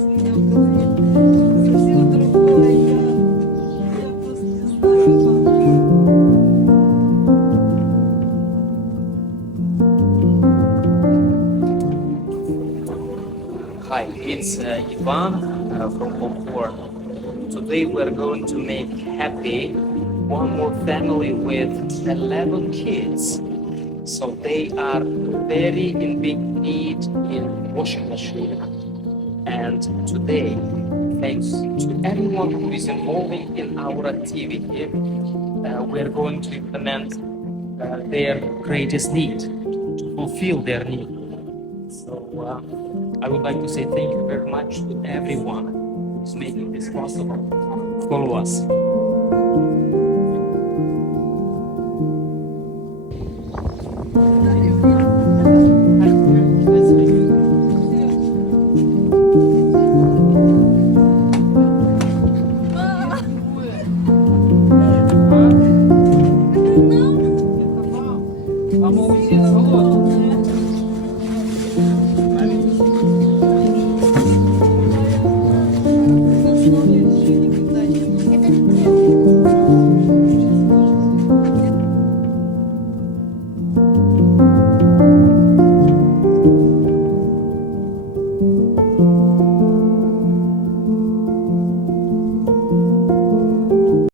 Совсем другое. Я просто не знаю, Hi, it's Ivan from HOPE4. Today we're going to make happy one more family with 11 kids. So they are very in big need in washing machine. And today, thanks to everyone who is involving in our activity, we're going to implement their greatest need, to fulfill their need. So I would like to say thank you very much to everyone who's making this possible. Follow us.